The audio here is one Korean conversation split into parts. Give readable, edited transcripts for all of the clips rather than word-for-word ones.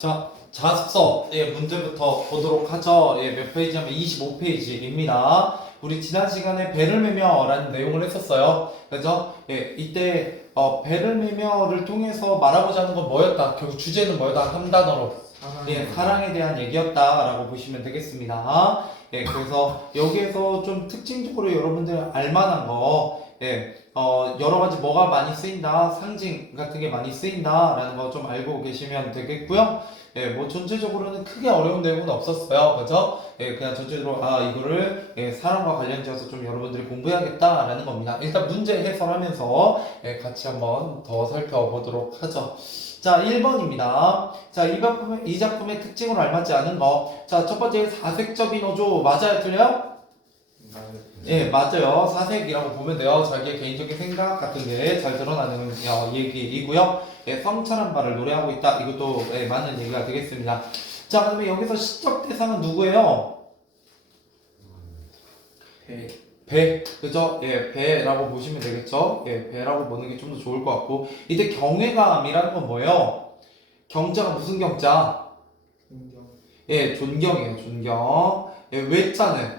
자, 자습서 문제부터 보도록 하죠. 몇 페이지냐면 25페이지입니다. 우리 지난 시간에 배를 매며라는 내용을 했었어요. 그죠? 이때 배를 매며를 통해서 말하고자 하는 건 뭐였다? 결국 주제는 뭐였다? 한 단어로. 사랑에 대한 얘기였다라고 보시면 되겠습니다. 그래서 여기에서 좀 특징적으로 여러분들 알만한 거, 여러 가지 뭐가 많이 쓰인다, 상징 같은 게 많이 쓰인다라는 거 좀 알고 계시면 되겠고요. 뭐 전체적으로는 크게 어려운 내용은 없었어요. 그죠? 그냥 전체적으로 이거를 사랑과 관련지어서 좀 여러분들이 공부해야겠다라는 겁니다. 일단 문제 해설하면서 같이 한번 더 살펴보도록 하죠. 자, 1번입니다. 자, 이 작품의 특징으로 알맞지 않은 거. 자, 첫 번째 사색적인 어조. 맞아요? 틀려요? 맞아요. 사색이라고 보면 돼요. 자기의 개인적인 생각 같은 게 잘 드러나는 얘기이고요. 성찰한 바를 노래하고 있다. 이것도 맞는 얘기가 되겠습니다. 자, 그러면 여기서 시적 대상은 누구예요? 배, 그죠? 배라고 보시면 되겠죠? 배라고 보는 게 좀 더 좋을 것 같고. 이때 경외감이라는 건 뭐예요? 경자가 무슨 경자? 존경이에요, 존경. 외자는?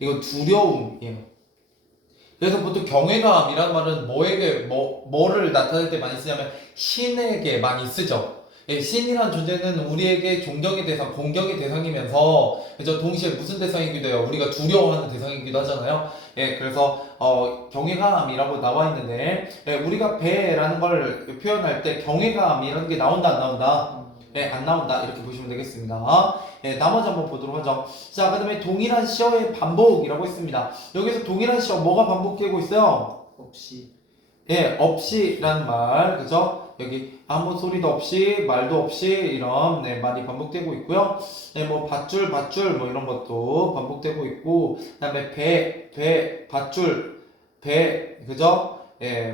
이건 두려움이에요. 그래서 보통 경외감이라는 말은 뭐를 나타낼 때 많이 쓰냐면 신에게 많이 쓰죠. 신이란 존재는 우리에게 존경의 대상, 공경의 대상이면서 그죠? 동시에 무슨 대상이기도 해요? 우리가 두려워하는 대상이기도 하잖아요. 그래서 경외감이라고 나와 있는데 우리가 배라는 걸 표현할 때 경외감이라는 게 나온다 안 나온다? 안 나온다 이렇게 보시면 되겠습니다. 나머지 한번 보도록 하죠. 자, 그 다음에 동일한 시어의 반복이라고 했습니다. 여기서 동일한 시어 뭐가 반복되고 있어요? 없이. 없이라는 말, 그죠? 여기 아무 소리도 없이, 말도 없이 이런 말이 반복되고 있고요. 뭐 밧줄, 뭐 이런 것도 반복되고 있고, 그 다음에 밧줄, 그죠?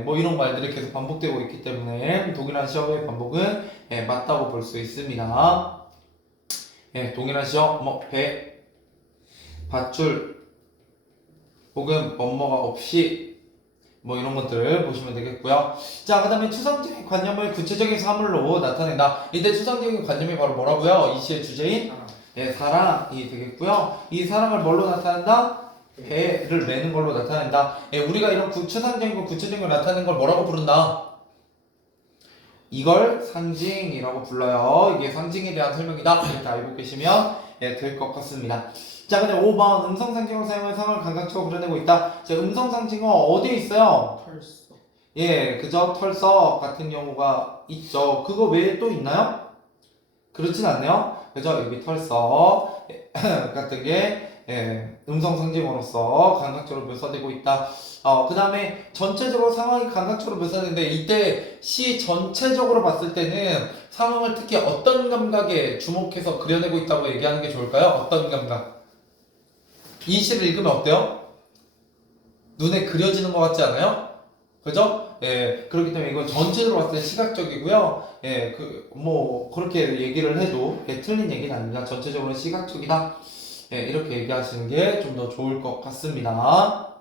뭐 이런 말들이 계속 반복되고 있기 때문에 동일한 시어의 반복은 맞다고 볼 수 있습니다. 동일한 시어, 밧줄, 혹은 뭐뭐가 없이 뭐 이런 것들을 보시면 되겠고요. 자, 그 다음에 추상적인 관념을 구체적인 사물로 나타낸다. 이때 추상적인 관념이 바로 뭐라고요? 이 시의 주제인 사랑이 되겠고요. 이 사랑을 뭘로 나타낸다? 배를 매는 걸로 나타낸다. 우리가 이런 추상적인 거, 구체적인 걸 나타내는 걸 뭐라고 부른다? 이걸 상징이라고 불러요. 이게 상징에 대한 설명이다. 이렇게 알고 계시면 될 것 같습니다. 자, 근데 5번 음성상징어 사용해 상황을 감각적으로 그려내고 있다. 자, 음성상징어 어디에 있어요? 털썩. 그죠? 털썩 같은 경우가 있죠. 그거 외에 또 있나요? 그렇진 않네요. 그죠? 여기 털썩 같은 게 음성 상징어로서 감각적으로 묘사되고 있다. 그 다음에 전체적으로 상황이 감각적으로 묘사되는데 이때 시 전체적으로 봤을 때는 상황을 특히 어떤 감각에 주목해서 그려내고 있다고 얘기하는 게 좋을까요? 어떤 감각? 이 시를 읽으면 어때요? 눈에 그려지는 것 같지 않아요? 그죠? 그렇기 때문에 이건 전체적으로 봤을 때 시각적이고요. 그렇게 얘기를 해도 틀린 얘기는 아닙니다. 전체적으로 시각적이다. 이렇게 얘기하시는 게 좀 더 좋을 것 같습니다.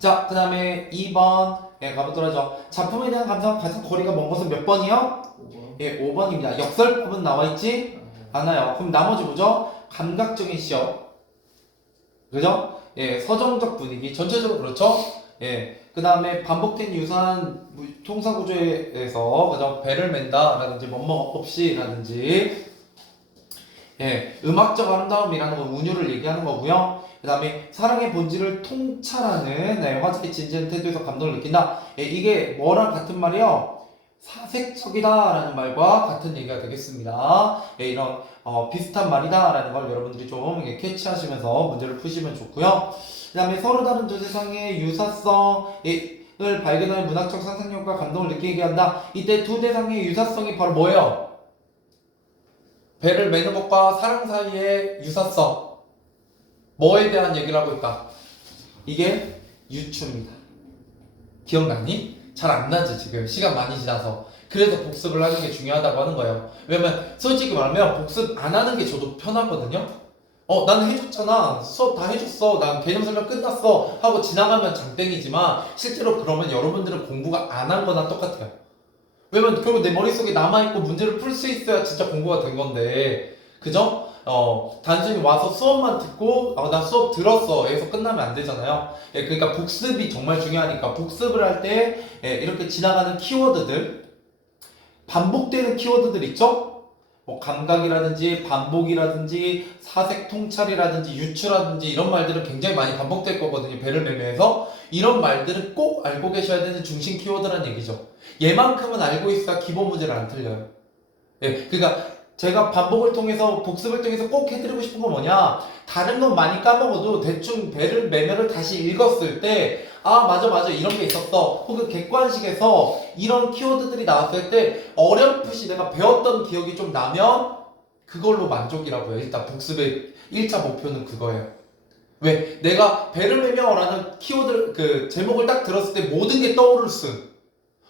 자, 그 다음에 2번 가보도록 하죠. 작품에 대한 감상과 가장 거리가 먼 것은 몇 번이요? 5번. 5번입니다. 역설법은 나와있지 않아요. 그럼 나머지 뭐죠? 감각적인 시어, 그죠? 서정적 분위기 전체적으로 그렇죠? 그 다음에 반복된 유사한 통사구조에서 그죠? 배를 맨다 라든지 뭐뭐 없이 라든지 음악적 아름다움이라는 건 운율을 얘기하는 거고요. 그 다음에 사랑의 본질을 통찰하는 화자의 진지한 태도에서 감동을 느낀다. 이게 뭐랑 같은 말이요? 사색적이다라는 말과 같은 얘기가 되겠습니다. 이런 비슷한 말이다라는 걸 여러분들이 좀 캐치하시면서 문제를 푸시면 좋고요. 그 다음에 서로 다른 두 세상의 유사성을 발견하는 문학적 상상력과 감동을 느끼게 한다. 이때 두 대상의 유사성이 바로 뭐예요? 배를 매는 것과 사랑 사이의 유사성. 뭐에 대한 얘기를 하고 있다? 이게 유추입니다. 기억나니? 잘 안 나지 지금 시간 많이 지나서. 그래서 복습을 하는 게 중요하다고 하는 거예요. 왜냐면 솔직히 말하면 복습 안 하는 게 저도 편하거든요. 나는 해줬잖아. 수업 다 해줬어. 난 개념 설명 끝났어. 하고 지나가면 장땡이지만 실제로 그러면 여러분들은 공부가 안 한 거나 똑같아요. 왜냐면 결국 내 머릿속에 남아있고 문제를 풀 수 있어야 진짜 공부가 된 건데, 그죠? 단순히 와서 수업만 듣고 나 수업 들었어 에서 끝나면 안 되잖아요. 예, 그러니까 복습이 정말 중요하니까 복습을 할 때 이렇게 지나가는 키워드들, 반복되는 키워드들 있죠? 뭐 감각이라든지 반복이라든지 사색 통찰이라든지 유추라든지 이런 말들은 굉장히 많이 반복될 거거든요. 배를 매매해서 이런 말들은 꼭 알고 계셔야 되는 중심 키워드란 얘기죠. 얘만큼은 알고 있어야 기본 문제를 안 틀려요. 예, 그러니까 제가 반복을 통해서 복습을 통해서 꼭 해드리고 싶은 건 뭐냐, 다른 건 많이 까먹어도 대충 배를 매매를 다시 읽었을 때 맞아 이런 게 있었어, 혹은 객관식에서 이런 키워드들이 나왔을 때 어렴풋이 내가 배웠던 기억이 좀 나면 그걸로 만족이라고요. 일단 복습의 1차 목표는 그거예요. 왜? 내가 배를 매며라는 키워드 그 제목을 딱 들었을 때 모든 게 떠오를 순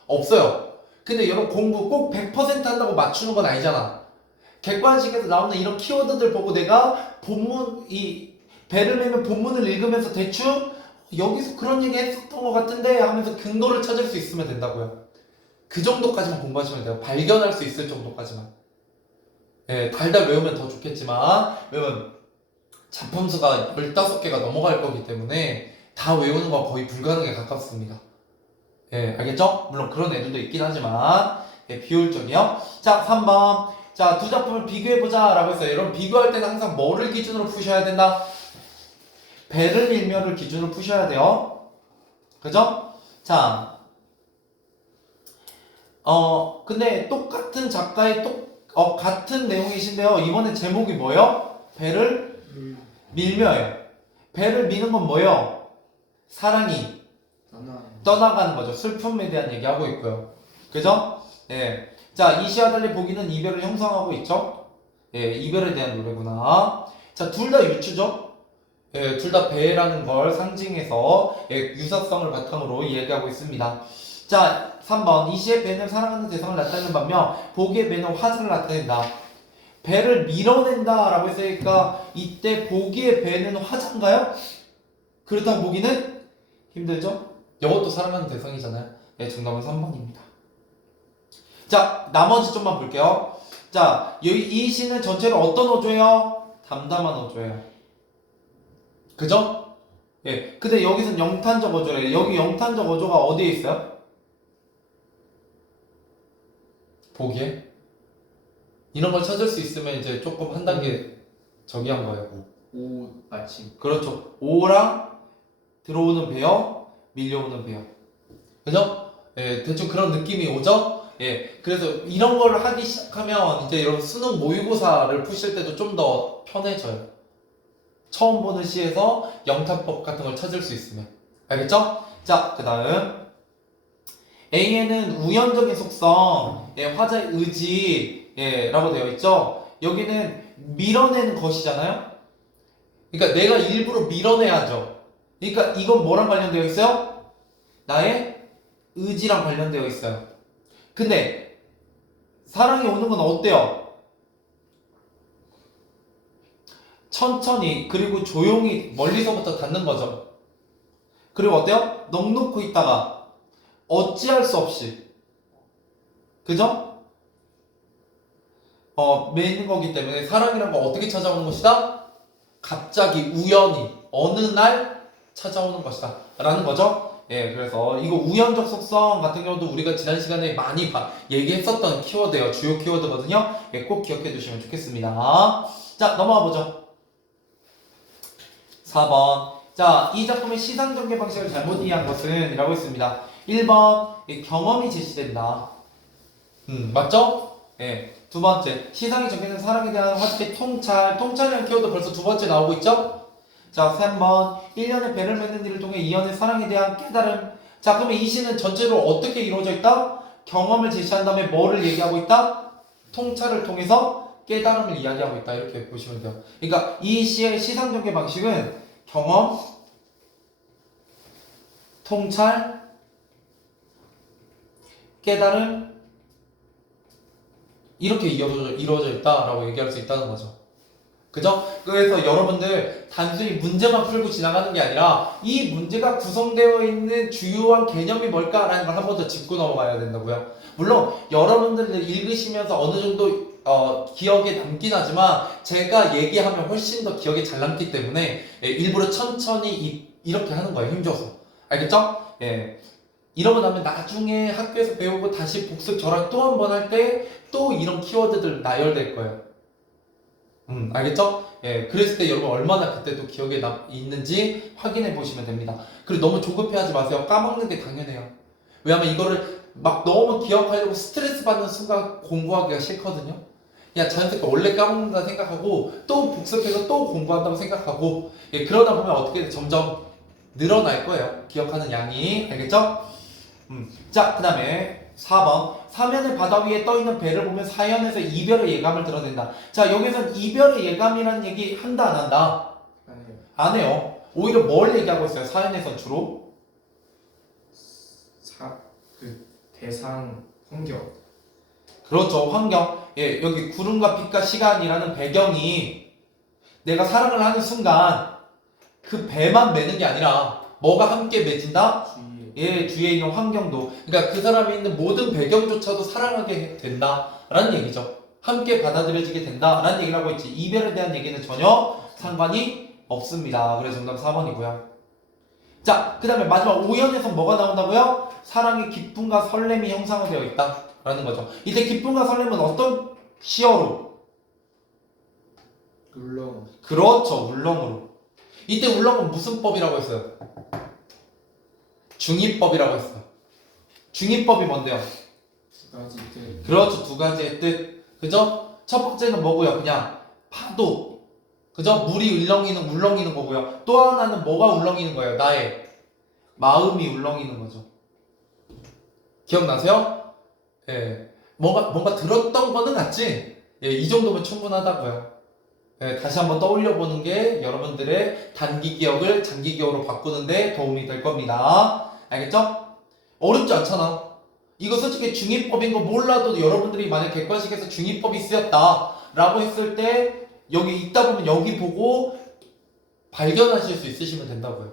없어요. 근데 여러분 공부 꼭 100% 한다고 맞추는 건 아니잖아. 객관식에서 나오는 이런 키워드들 보고 내가 이 배를 매면 본문을 읽으면서 대충 여기서 그런 얘기 했었던 것 같은데 하면서 근거를 찾을 수 있으면 된다고요. 그 정도까지만 공부하시면 돼요. 발견할 수 있을 정도까지만. 예, 달달 외우면 더 좋겠지만, 왜냐면 작품수가 15개가 넘어갈 거기 때문에 다 외우는 건 거의 불가능에 가깝습니다. 예, 알겠죠? 물론 그런 애들도 있긴 하지만, 예, 비효율적이요. 자, 3번. 자, 두 작품을 비교해보자 라고 했어요. 여러분, 비교할 때는 항상 뭐를 기준으로 푸셔야 된다? 배를 밀면을 기준으로 푸셔야 돼요. 그죠? 자, 근데 똑같은 작가의 같은 내용이신데요. 이번에 제목이 뭐예요? 배를 밀며예요. 배를 미는 건 뭐예요? 사랑이 떠나가는 거죠. 슬픔에 대한 얘기하고 있고요. 그죠? 예. 자, 이시와 달리 보기는 이별을 형성하고 있죠? 예, 이별에 대한 노래구나. 자, 둘 다 유추죠? 예, 둘 다 배라는 걸 상징해서 유사성을 바탕으로 이야기하고 있습니다. 자, 3번. 이시의 배는 사랑하는 대상을 나타내는 반면 보기의 배는 화살을 나타낸다. 배를 밀어낸다 라고 했으니까 이때 보기의 배는 화자인가요? 그렇다고 보기는 힘들죠? 이것도 사랑하는 대상이잖아요. 네, 정답은 3번입니다. 자, 나머지 좀만 볼게요. 자, 이 시는 전체로 어떤 어조예요? 담담한 어조예요. 그죠? 예. 근데 여기선 영탄적 어조래요. 여기 영탄적 어조가 어디에 있어요? 보기에? 이런 걸 찾을 수 있으면 이제 조금 한 단계 저기 한 거예요. 오 마침. 그렇죠. 오랑 들어오는 배역, 밀려오는 배역. 그죠? 예, 대충 그런 느낌이 오죠? 예, 그래서 이런 걸 하기 시작하면 이제 여러분 수능 모의고사를 푸실 때도 좀 더 편해져요. 처음 보는 시에서 영탄법 같은 걸 찾을 수 있으면. 알겠죠? 자, 그 다음. A에는 우연적인 속성, 화자의 의지, 라고 되어 있죠? 여기는 밀어내는 것이잖아요? 그러니까 내가 일부러 밀어내야죠. 그러니까 이건 뭐랑 관련되어 있어요? 나의 의지랑 관련되어 있어요. 근데 사랑이 오는 건 어때요? 천천히 그리고 조용히 멀리서부터 닿는 거죠. 그리고 어때요? 넋놓고 있다가 어찌할 수 없이, 그죠? 매는 거기 때문에 사랑이란 건 어떻게 찾아오는 것이다? 갑자기 우연히 어느 날 찾아오는 것이다 라는 거죠. 예, 그래서 이거 우연적 속성 같은 경우도 우리가 지난 시간에 많이 얘기했었던 키워드예요. 주요 키워드거든요. 예, 꼭 기억해 두시면 좋겠습니다. 자, 넘어가 보죠. 4번. 자, 이 작품의 시상 전개 방식을 잘못 이해한 것은 이라고 했습니다. 1번, 경험이 제시된다. 맞죠? 예. 두 번째, 시상이 적혀있는 사랑에 대한 화제의 통찰이라는 키워드 벌써 두 번째 나오고 있죠? 자, 3번, 1년의 배를 맺는 일을 통해 2년의 사랑에 대한 깨달음. 자, 그러면 이 시는 전체로 어떻게 이루어져 있다? 경험을 제시한 다음에 뭐를 얘기하고 있다? 통찰을 통해서 깨달음을 이야기하고 있다. 이렇게 보시면 돼요. 그러니까 이 시의 시상 전개 방식은 경험, 통찰, 깨달음, 이렇게 이루어져 있다라고 얘기할 수 있다는 거죠. 그죠? 그래서 여러분들 단순히 문제만 풀고 지나가는 게 아니라 이 문제가 구성되어 있는 주요한 개념이 뭘까라는 걸 한 번 더 짚고 넘어가야 된다고요. 물론 여러분들 읽으시면서 어느 정도 기억에 남긴 하지만 제가 얘기하면 훨씬 더 기억에 잘 남기 때문에 일부러 천천히 이렇게 하는 거예요. 힘줘서. 알겠죠? 예. 이러고 나면 나중에 학교에서 배우고 다시 복습 저랑 또 한 번 할 때 또 이런 키워드들 나열될 거예요. 알겠죠? 예, 그랬을 때 여러분 얼마나 그때도 기억에 있는지 확인해 보시면 됩니다. 그리고 너무 조급해 하지 마세요. 까먹는 게 당연해요. 왜냐면 이거를 막 너무 기억하려고 스트레스 받는 순간 공부하기가 싫거든요. 야, 자연스럽게 원래 까먹는다 생각하고 또 복습해서 또 공부한다고 생각하고 그러다 보면 어떻게 돼? 점점 늘어날 거예요. 기억하는 양이. 알겠죠? 자, 그 다음에 4번. 사면의 바다 위에 떠있는 배를 보면 사연에서 이별의 예감을 드러낸다. 자, 여기서는 이별의 예감이라는 얘기 한다, 안 한다? 안 해요. 오히려 뭘 얘기하고 있어요? 사연에선 주로? 그 대상 환경. 그렇죠. 환경. 예, 여기 구름과 빛과 시간이라는 배경이 내가 사랑을 하는 순간 그 배만 매는 게 아니라 뭐가 함께 맺힌다? 예, 주위에 있는 환경도. 그러니까 그 사람이 있는 모든 배경조차도 사랑하게 된다라는 얘기죠. 함께 받아들여지게 된다라는 얘기를 하고 있지. 이별에 대한 얘기는 전혀 상관이 없습니다. 그래서 정답 4번이고요. 자, 그 다음에 마지막 5연에서 뭐가 나온다고요? 사랑의 기쁨과 설렘이 형상화되어 있다라는 거죠. 이때 기쁨과 설렘은 어떤 시어로? 물론 그렇죠. 울렁으로. 이때 울렁은 무슨 법이라고 했어요? 중이법이라고 했어요. 중이법이 뭔데요? 두 가지 뜻. 그렇죠. 두 가지의 뜻. 그죠? 첫 번째는 뭐고요? 그냥 파도. 그죠? 물이 울렁이는 거고요. 또 하나는 뭐가 울렁이는 거예요? 나의 마음이 울렁이는 거죠. 기억나세요? 예. 뭔가 들었던 거는 같지? 예, 이 정도면 충분하다고요. 예, 다시 한번 떠올려 보는 게 여러분들의 단기 기억을 장기 기억으로 바꾸는데 도움이 될 겁니다. 알겠죠? 어렵지 않잖아. 이거 솔직히 중이법인 거 몰라도 여러분들이 만약 객관식에서 중이법이 쓰였다 라고 했을 때 여기 있다 보면 여기 보고 발견하실 수 있으시면 된다고요.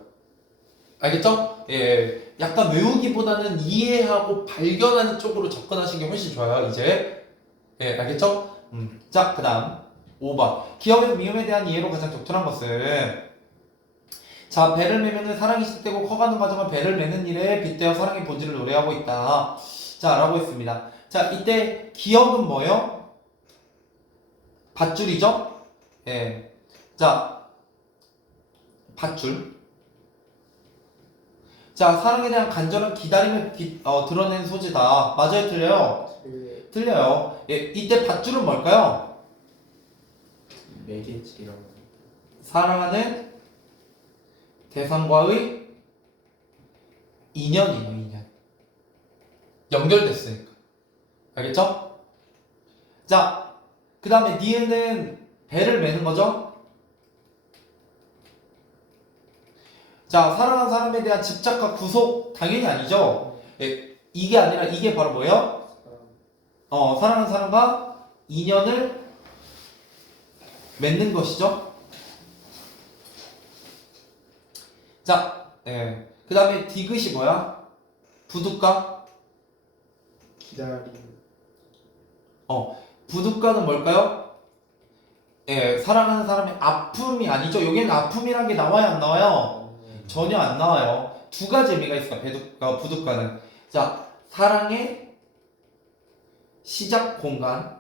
알겠죠? 예, 약간 외우기보다는 이해하고 발견하는 쪽으로 접근하시는 게 훨씬 좋아요. 이제 예, 알겠죠? 자, 그 다음 5번. 기업에서 미움에 대한 이해로 가장 적절한 것은 자, 배를 매면은 사랑이 시작되고 커가는 과정을 배를 매는 일에 빗대어 사랑의 본질을 노래하고 있다. 자, 라고 했습니다. 자, 이때 기억은 뭐예요? 밧줄이죠? 예. 자, 밧줄. 자, 사랑에 대한 간절한 기다림을 드러낸 소지다. 맞아요? 틀려요? 틀려요. 예, 이때 밧줄은 뭘까요? 매개체라고. 사랑하는 대상과의 인연이에요, 인연. 연결됐으니까. 알겠죠? 자, 그 다음에 니은은 배를 매는 거죠? 자, 사랑하는 사람에 대한 집착과 구속 당연히 아니죠? 예, 이게 아니라 이게 바로 뭐예요? 사랑하는 사람과 인연을 맺는 것이죠? 자, 예. 그 다음에 디귿이 뭐야? 부둣가? 기다림. 부둣가는 뭘까요? 예, 사랑하는 사람의 아픔이 아니죠. 여기는 아픔이란 게 나와요, 안 나와요? 전혀 안 나와요. 두 가지 의미가 있어요, 부둣가는. 자, 사랑의 시작 공간.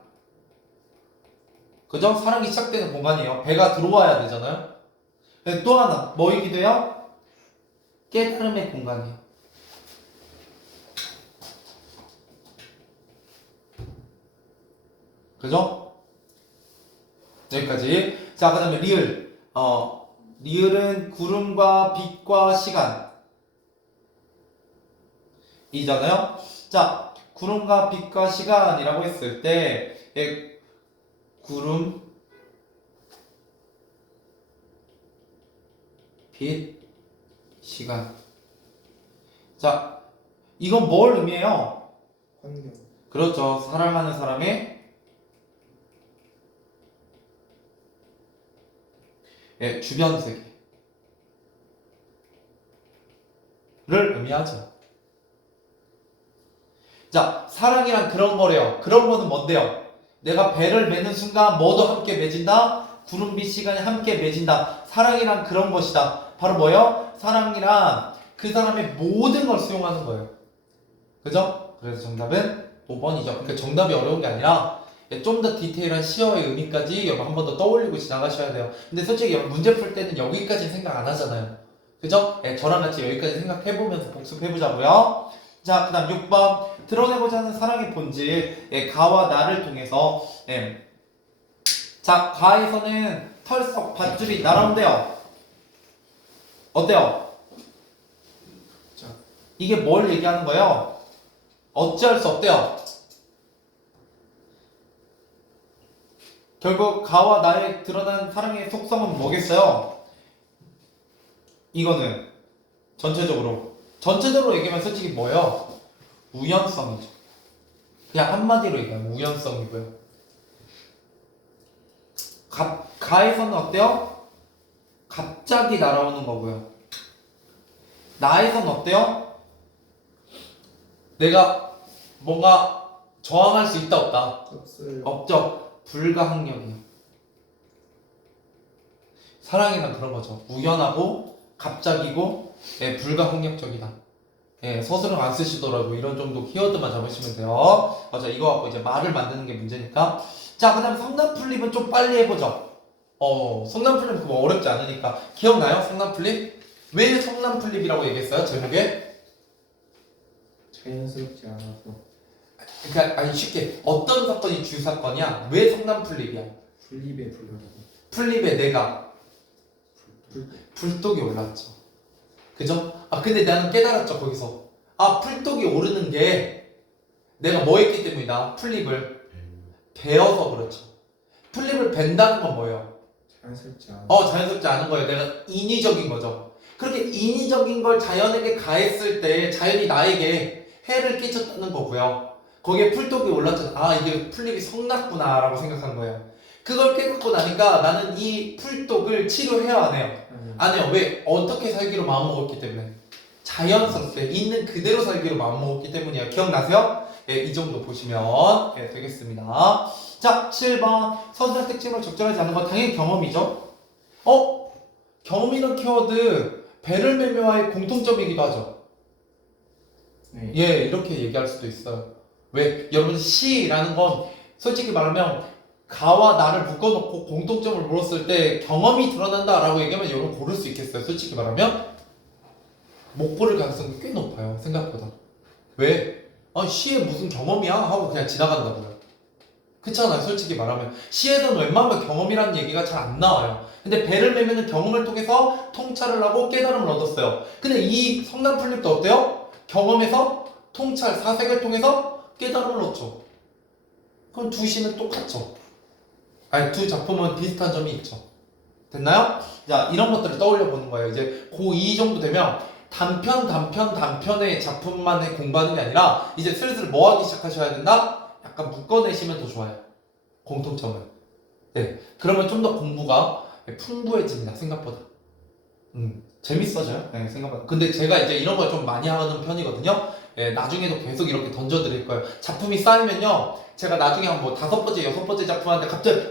그죠? 사랑이 시작되는 공간이에요. 배가 들어와야 되잖아요. 또 하나, 뭐이기도 해요? 깨달음의 공간이에요. 그죠? 여기까지. 자, 그 다음에 리을. 리을은 구름과 빛과 시간 이잖아요. 자, 구름과 빛과 시간이라고 했을 때 구름, 빛, 시간. 자, 이건 뭘 의미해요? 환경. 그렇죠. 사랑하는 사람의 예, 주변 세계를 의미하죠. 자, 사랑이란 그런 거래요. 그런 거는 뭔데요? 내가 배를 매는 순간 뭐도 함께 맺은다? 구름빛 시간이 함께 맺은다. 사랑이란 그런 것이다. 바로 뭐예요? 사랑이란 그 사람의 모든 걸 수용하는 거예요. 그죠? 그래서 정답은 5번이죠. 그러니까 정답이 어려운 게 아니라 좀 더 디테일한 시어의 의미까지 여러분 한 번 더 떠올리고 지나가셔야 돼요. 근데 솔직히 여러분 문제 풀 때는 여기까지 생각 안 하잖아요. 그죠? 저랑 같이 여기까지 생각해보면서 복습해보자고요. 자, 그 다음 6번. 드러내고자 하는 사랑의 본질. 가와 나를 통해서. 자, 가에서는 털썩 밧줄이 날아온대요. 어때요? 자, 이게 뭘 얘기하는 거예요? 어찌할 수 없대요. 결국 가와 나의 드러난 사랑의 속성은 뭐겠어요? 이거는 전체적으로 얘기하면 솔직히 뭐예요? 우연성이죠. 그냥 한마디로 얘기하면 우연성이고요. 가에서는 어때요? 갑자기 날아오는 거고요. 나에서는 어때요? 내가 뭔가 저항할 수 있다 없다? 없어요. 없죠. 불가항력이요. 사랑이란 그런 거죠. 우연하고 갑작이고 불가항력적이다. 서술은 안 쓰시더라도 이런 정도 키워드만 잡으시면 돼요. 맞아, 이거 갖고 이제 말을 만드는 게 문제니까. 자, 그 다음에 성난풀립은 좀 빨리 해보죠. 성난풀립 그거 어렵지 않으니까. 기억나요? 성난풀립? 왜 성난풀립이라고 얘기했어요? 제목에? 자연스럽지 않아서 그러니까 아니 쉽게 어떤 사건이 주사건이야? 왜 성난풀립이야? 풀립에 불러라고. 풀립에 내가 불- 불독이 올랐죠. 그죠? 근데 나는 깨달았죠, 거기서. 풀독이 오르는 게 내가 뭐 했기 때문이다. 풀립을 베어서 그렇죠. 풀립을 벤다는 건 뭐예요? 자연스럽지 않아. 자연스럽지 않은 거예요. 내가 인위적인 거죠. 그렇게 인위적인 걸 자연에게 가했을 때 자연이 나에게 해를 끼쳤다는 거고요. 거기에 풀독이 올랐잖아. 이게 풀립이 성났구나 라고 생각한 거예요. 그걸 깨닫고 나니까 나는 이 풀독을 치료해야 하네요. 안 해요. 왜? 어떻게 살기로 마음먹었기 때문에. 자연스럽게 있는 그대로 살기로 마음먹었기 때문이에요. 기억나세요? 이 정도 보시면 되겠습니다. 자, 7번. 서술의 특징으로 적절하지 않은 건 당연히 경험이죠. 경험이란 키워드 배를 매매와의 공통점이기도 하죠. 네. 이렇게 얘기할 수도 있어요. 왜? 여러분 시라는 건 솔직히 말하면 가와 나를 묶어놓고 공통점을 물었을 때 경험이 드러난다라고 얘기하면 여러분 고를 수 있겠어요? 솔직히 말하면 못 고를 가능성이 꽤 높아요. 생각보다. 왜? 시에 무슨 경험이야? 하고 그냥 지나간다고요. 그렇잖아요. 솔직히 말하면 시에서는 웬만하면 경험이라는 얘기가 잘 안 나와요. 근데 배를 매면은 경험을 통해서 통찰을 하고 깨달음을 얻었어요. 근데 이 성난풀립도 어때요? 경험에서 통찰, 사색을 통해서 깨달음을 얻죠. 그럼 두 시는 똑같죠. 두 작품은 비슷한 점이 있죠. 됐나요? 자, 이런 것들을 떠올려 보는 거예요. 이제 고2 정도 되면 단편의 작품만 공부하는 게 아니라 이제 슬슬 뭐 하기 시작하셔야 된다? 약간 묶어내시면 더 좋아요. 공통점을. 네. 그러면 좀 더 공부가 풍부해집니다. 생각보다. 재밌어져요. 네, 생각보다. 근데 제가 이제 이런 걸 좀 많이 하는 편이거든요. 나중에도 계속 이렇게 던져드릴 거예요. 작품이 쌓이면요. 제가 나중에 한 뭐 5번째, 6번째 작품한테 갑자기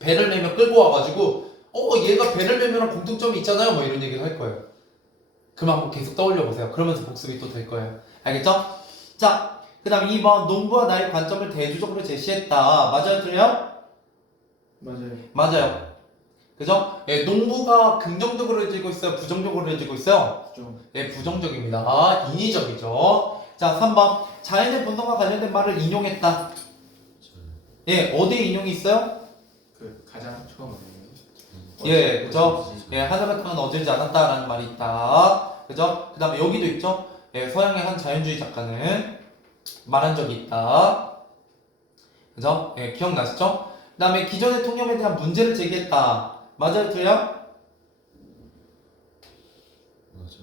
배를 매며 끌고 와가지고 얘가 배를 매면랑 공통점이 있잖아요. 뭐 이런 얘기를 할 거예요. 그럼 한번 계속 떠올려 보세요. 그러면서 복습이 또 될 거예요. 알겠죠? 자, 그 다음 2번. 농부와 나의 관점을 대조적으로 제시했다. 맞아요? 틀려요? 맞아요. 맞아요. 그죠? 농부가 긍정적으로 해지고 있어요? 부정적으로 해지고 있어요? 부정. 부정적입니다. 인위적이죠. 자, 3번. 자연의 본성과 관련된 말을 인용했다. 어디에 인용이 있어요? 그 가장 처음 아니에요? 그죠? 하늘바탕은 어질지 않았다라는 말이 있다. 그죠? 그 다음에 여기도 있죠? 서양의 한 자연주의 작가는 말한 적이 있다. 그죠? 기억나시죠? 그 다음에 기존의 통념에 대한 문제를 제기했다. 맞아요? 틀려? 맞아.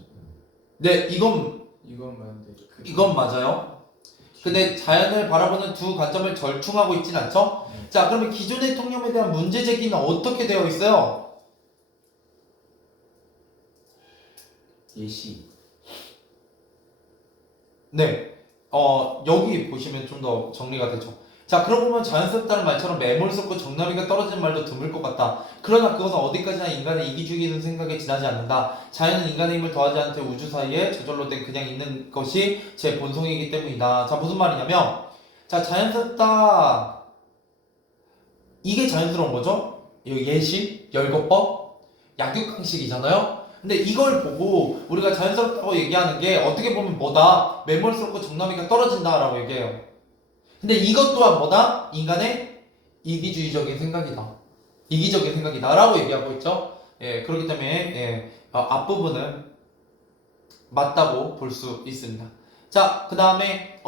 네, 이건 맞는데 이건 맞아요. 근데 자연을 바라보는 두 관점을 절충하고 있진 않죠? 자, 그러면 기존의 통념에 대한 문제 제기는 어떻게 되어 있어요? 예시. 네. 여기 보시면 좀 더 정리가 되죠. 자, 그러고 보면 자연스럽다는 말처럼 매몰스럽고 정나비가 떨어지는 말도 드물 것 같다. 그러나 그것은 어디까지나 인간의 이기주의는 생각에 지나지 않는다. 자연은 인간의 힘을 더하지 않되 우주 사이에 저절로 된 그냥 있는 것이 제 본성이기 때문이다. 자, 무슨 말이냐면, 자, 자연스럽다. 이게 자연스러운 거죠? 이 예시, 열거법, 약육강식이잖아요? 근데 이걸 보고 우리가 자연스럽다고 얘기하는 게 어떻게 보면 뭐다? 매몰스럽고 정나비가 떨어진다라고 얘기해요. 근데 이것 또한 뭐다? 인간의 이기주의적인 생각이다. 이기적인 생각이다. 라고 얘기하고 있죠. 예, 그렇기 때문에, 예, 앞부분은 맞다고 볼 수 있습니다. 자, 그 다음에,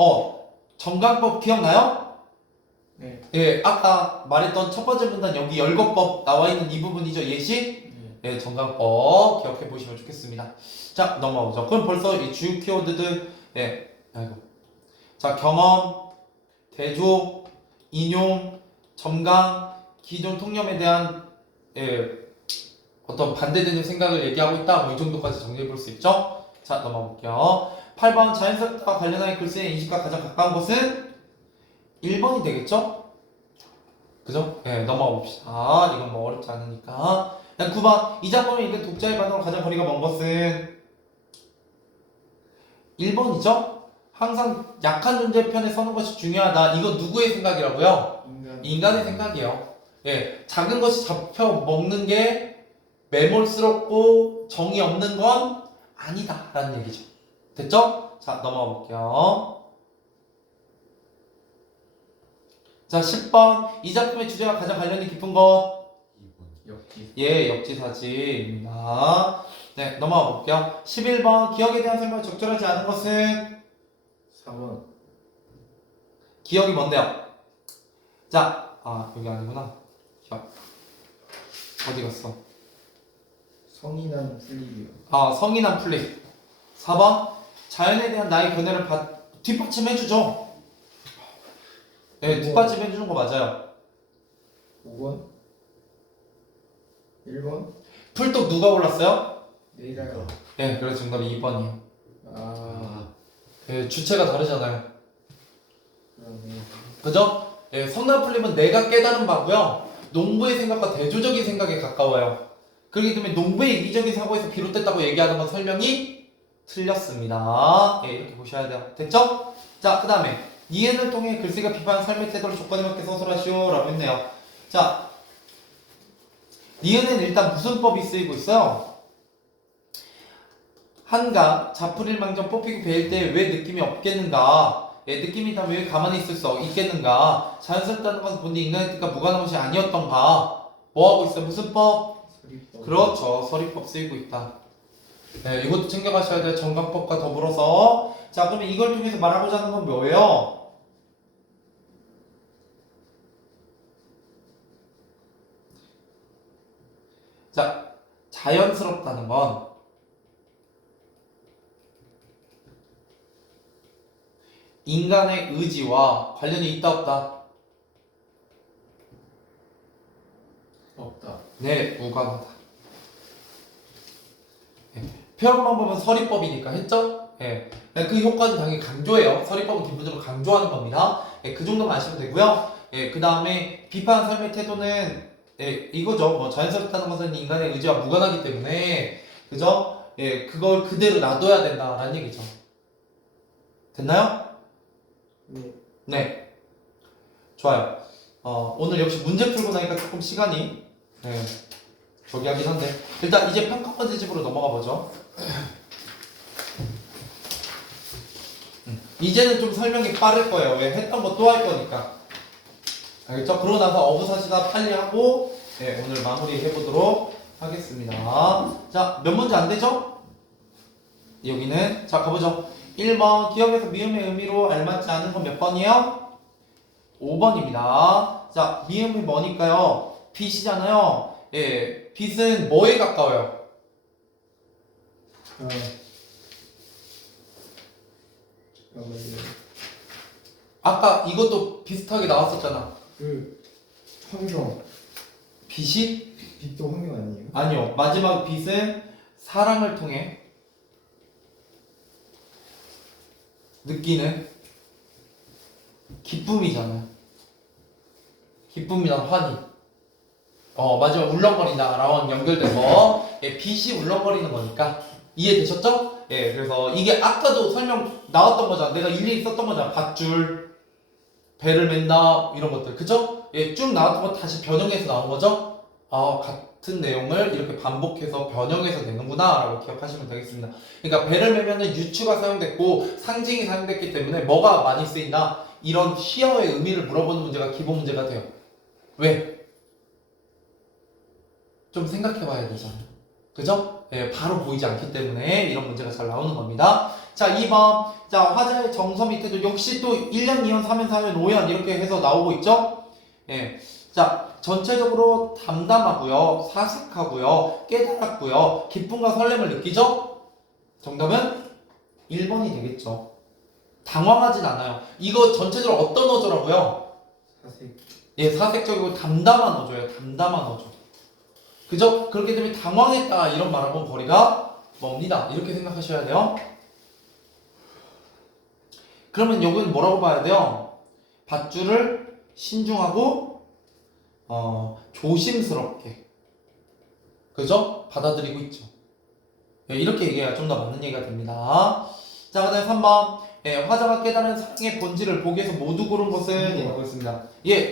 정강법 기억나요? 네. 예, 아까 말했던 첫 번째 문단 여기 열거법 나와 있는 이 부분이죠. 예시? 네. 예, 정강법 기억해 보시면 좋겠습니다. 자, 넘어가보죠. 그럼 벌써 이 주요 키워드들, 예, 아이고. 자, 경험, 대조, 인용, 점강, 기존 통념에 대한 예, 어떤 반대되는 생각을 얘기하고 있다. 뭐 이 정도까지 정리해 볼 수 있죠? 자, 넘어가 볼게요. 8번 자연스럽다와 관련한 글쓰기의 인식과 가장 가까운 것은 1번이 되겠죠? 그죠? 예, 넘어가 봅시다. 이건 뭐 어렵지 않으니까. 9번 이 작품을 읽은 독자의 반응으로 가장 거리가 먼 것은 1번이죠? 항상 약한 존재 편에 서는 것이 중요하다. 이거 누구의 생각이라고요? 인간의 생각이에요. 예, 작은 것이 잡혀 먹는 게 매몰스럽고 정이 없는 건 아니다. 라는 얘기죠. 됐죠? 자, 넘어가 볼게요. 자, 10번. 이 작품의 주제와 가장 관련이 깊은 것. 역기. 예, 역지사지입니다. 네, 넘어가 볼게요. 11번. 기억에 대한 설명이 적절하지 않은 것은 4번. 기억이 뭔데요? 자, 여기 아니구나. 기억. 어디 갔어? 성인한 풀리기요. 성인한 플레이. 4번. 자연에 대한 나의 견해를 뒷받침해주죠. 예, 뒷받침해주는 거 맞아요. 5번. 1번. 풀떡 누가 골랐어요? 내일아요. 예, 그래서 정답이 2번이에요. 예, 주체가 다르잖아요. 그러네. 그죠? 예, 성난 풀림은 내가 깨달은 바고요. 농부의 생각과 대조적인 생각에 가까워요. 그렇기 때문에 농부의 이기적인 사고에서 비롯됐다고 얘기하는 건 설명이 틀렸습니다. 예, 이렇게 보셔야 돼요. 됐죠? 자, 그 다음에 니은을 통해 글쓰기가 비판한 삶의 태도를 조건에 맞게 서술하시오 라고 했네요. 자, 니은은 일단 무슨 법이 쓰이고 있어요? 한가, 자풀일망정 뽑히고 베일 때 왜 느낌이 없겠는가? 예, 느낌이 있다면 왜 가만히 있을 수 있겠는가? 자연스럽다는 것은 본디 인간의 뜻과 무관한 것이 아니었던가? 뭐 하고 있어? 무슨 법? 서리법. 그렇죠. 서리법 쓰이고 있다. 네, 이것도 챙겨가셔야 돼요. 정강법과 더불어서. 자, 그러면 이걸 통해서 말하고자 하는 건 뭐예요? 자, 자연스럽다는 건 인간의 의지와 관련이 있다 없다? 없다. 네, 무관하다. 네, 표현 방법은 서리법이니까 했죠? 예. 네, 그 효과는 당연히 강조해요. 서리법은 기본적으로 강조하는 겁니다. 예, 그 정도만 아시면 되고요. 예, 그 다음에 비판 삶의 태도는 예, 이거죠. 뭐 자연스럽다는 것은 인간의 의지와 무관하기 때문에 그죠? 예, 그걸 그대로 놔둬야 된다라는 얘기죠. 됐나요? 네. 네. 좋아요. 오늘 역시 문제 풀고 나니까 조금 시간이 저기 하긴 한데 일단 이제 평가 컨셉으로 넘어가 보죠. 이제는 좀 설명이 빠를 거예요. 왜 했던 거 또 할 거니까. 알겠죠? 그러고 나서 어부사시다 빨리 하고 오늘 마무리 해보도록 하겠습니다. 자, 몇 문제 안 되죠? 여기는 자 가보죠. 1번 기억에서 미음의 의미로 알맞지 않은 건 몇 번이에요? 5번입니다. 자, 미음이 뭐니까요? 빛이잖아요. 예, 빛은 뭐에 가까워요? 잠깐만요. 아까 이것도 비슷하게 나왔었잖아. 그 환경. 빛이? 빛도 환경 아니에요? 아니요. 마지막 빛은 사랑을 통해 느끼는 기쁨이잖아요. 기쁨이나 환희. 마지막 울렁거리다라고 연결돼서 빛이 울렁거리는 거니까 이해되셨죠? 그래서 이게 아까도 설명 나왔던 거잖아. 내가 일일이 썼던 거잖아. 밧줄, 배를 맨다 이런 것들, 그죠? 쭉 나왔던 거 다시 변형해서 나온 거죠? 같은 내용을 이렇게 반복해서 변형해서 내는구나 라고 기억하시면 되겠습니다. 그러니까 배를 매면은 유추가 사용됐고 상징이 사용됐기 때문에 뭐가 많이 쓰인다? 이런 시어의 의미를 물어보는 문제가 기본 문제가 돼요. 왜? 좀 생각해봐야 되잖아요. 그죠? 바로 보이지 않기 때문에 이런 문제가 잘 나오는 겁니다. 자, 2번. 자, 화자의 정서 밑에도 역시 또 1년, 2년, 3년, 4년, 5년 이렇게 해서 나오고 있죠? 자, 전체적으로 담담하고요, 사색하고요, 깨달았고요, 기쁨과 설렘을 느끼죠? 정답은 1번이 되겠죠. 당황하진 않아요. 이거 전체적으로 어떤 어조라고요? 사색. 사색적이고 담담한 어조예요. 담담한 어조. 그죠? 그렇기 때문에 당황했다 이런 말하고는 거리가 멉니다. 이렇게 생각하셔야 돼요. 그러면 여기는 뭐라고 봐야 돼요? 밧줄을 신중하고 조심스럽게, 그죠? 받아들이고 있죠. 이렇게 얘기해야 좀 더 맞는 얘기가 됩니다. 자, 그 다음에 3번. 화자가 깨달은 사랑의 본질을 보기에서 모두 고른 것은 이라고 했습니다.